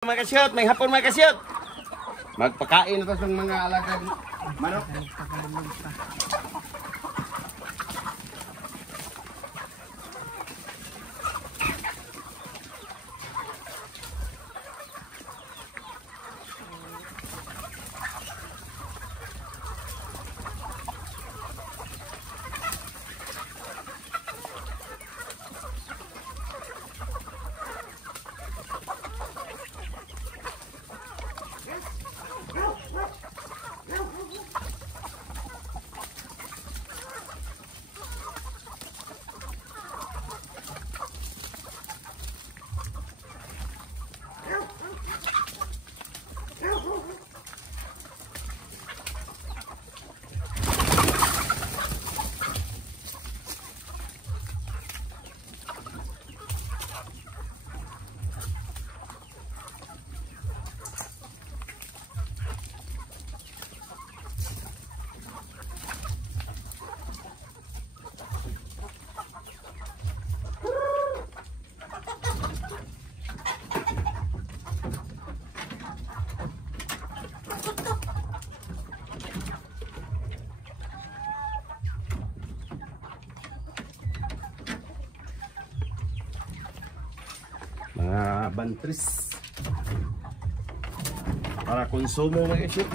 Mga kasyot, may hapon mga kasyot. Magpakain na to ng mga alagang manok. Mga bantris para konsumo mga kasyot.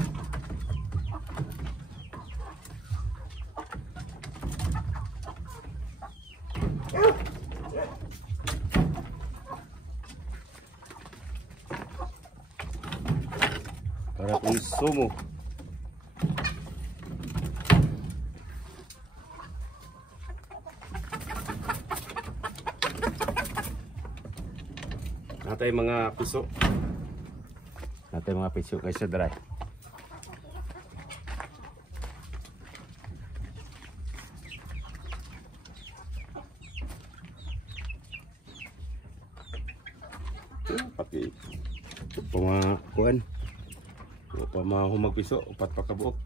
Para konsumo. Natay mga piso. Natay mga piso kay sa dry. Pati pamakuan. Pamahumag piso, upat pa kabuok.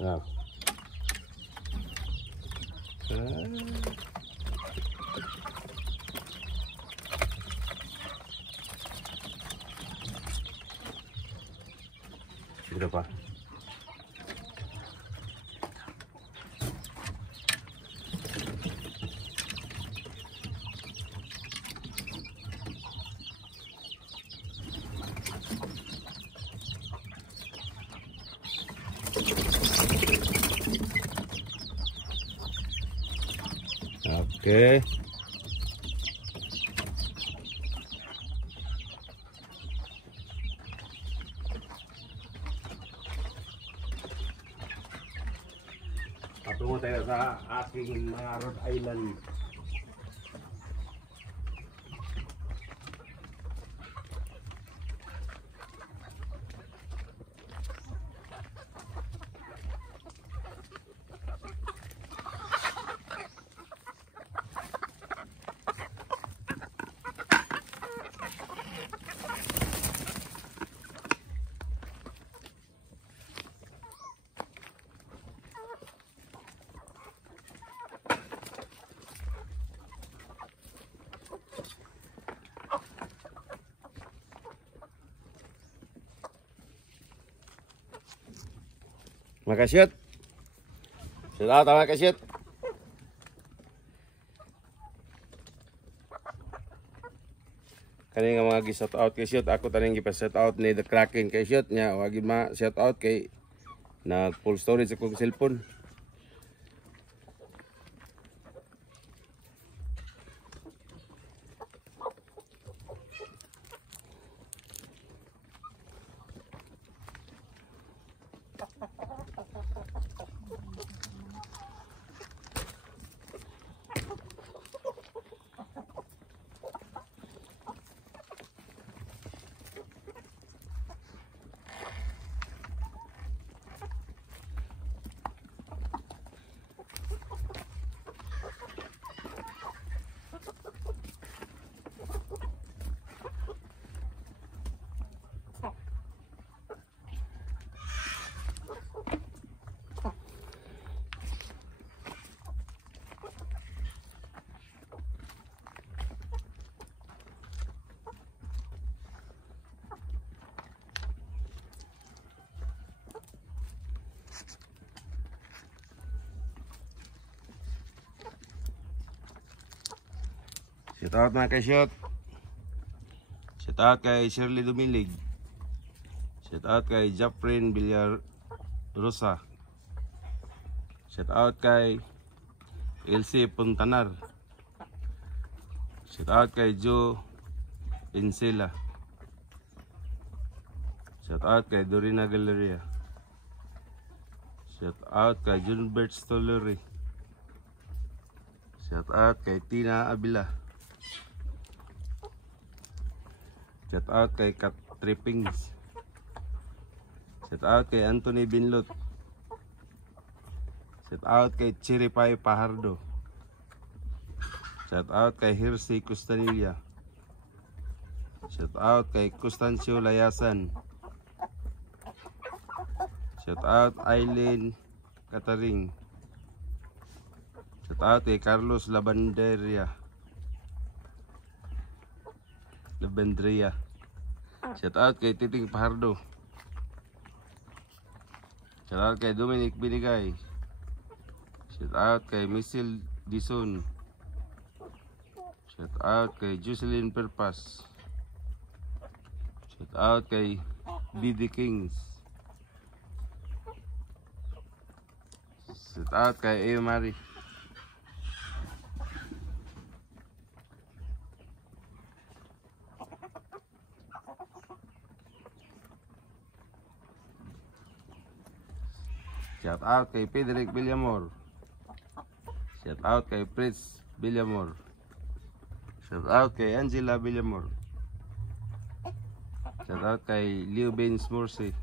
Wow. Sudah pa. Oke. Patungo tayo sa aking mga Rhode Island. Makasyot. Sudah tahu makasyot. Kani nga mga gi-shout out kay Syot, ako taning gipa-shout out ni The Kraken kay Syot nya, wagid ma shout out kay nag full storage sa kong cellphone. Shout out mga ka-shoot. Shout out kay Shirley Dumilig. Shout out kay Japrin Villar Rosa. Shout out kay Elsie Puntanar. Shout out kay Joe Insela. Shout out kay Dorina Galleria. Shout out kay Junbert Stollery. Shout out kay Tina Abila. Shout out kay Kat Trippings. Shout out kay Anthony Binlot. Shout out kay Cherry Pie Pajardo. Shout out kay Hirsi Custanilla. Shout out kay Constancio Layasan. Shout out Aileen Kataring. Shout out kay Carlos Labandria. Shout out kay Titing Pajardo. Shout out kay Dominic Binigay. Shout out kay Misil Dison. Shout out kay Jocelyn Perpas. Shout out kay BD Kings. Shout out kay Eo Mari. Shout out kay Frederick Villamor. Shout out kay Fritz Villamor. Shout out kay Angela Villamor. Shout out kay Leo Benz Morsi.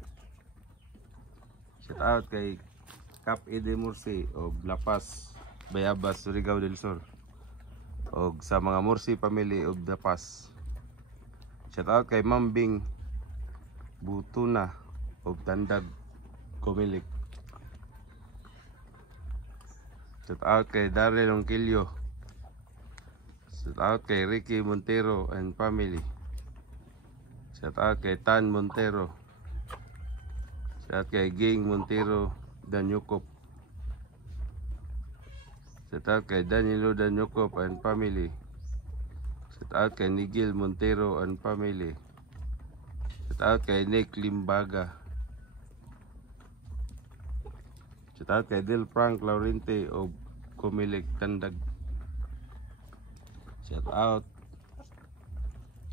Shout out kay Cap Ede Morsi o Lapas, Bayabas, Surigao del Sur. O sa mga Morsi family of the Paz. Shout out kay Mambing Butuna o Tandag Comilik. Shout out kay Darrell Ongkilio. Shout out kay Ricky Montero and family. Shout out kay Tan Montero. Shout out kay Ging Montero Danyukop. Shout out kay Danilo Danyukop and family. Shout out kay Nigel Montero and family. Shout out kay Nick Limbaga. Shout out kay Del Frank Laurente o Comilik Tandag. Shout out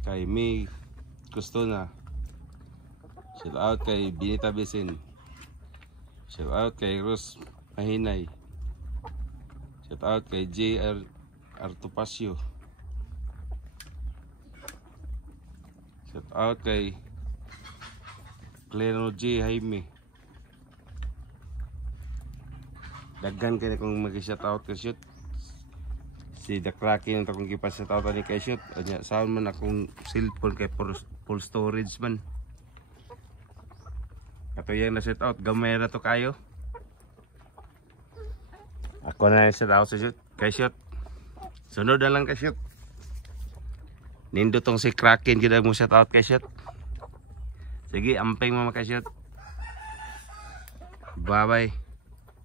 kay May Costona. Shout out kay Binita Besin. Shout out kay Ros Mahinay. Shout out kay J.R. Artupasio. Shout out kay Clero J. Jaime. Daghan kay kung mag-shout out ka shoot. Si The Kraken akong gipa-shout out ani kay shoot. Anya saan man akong cellphone kay full storage man. Ato yang na shout out gamay na to kayo. Ako na shout out sa shoot kay shoot. Sunod na lang kay shoot. Nindo tong si Kraken gyud mo shout out kay shoot. Sige, amping mo kay shoot. Bye bye.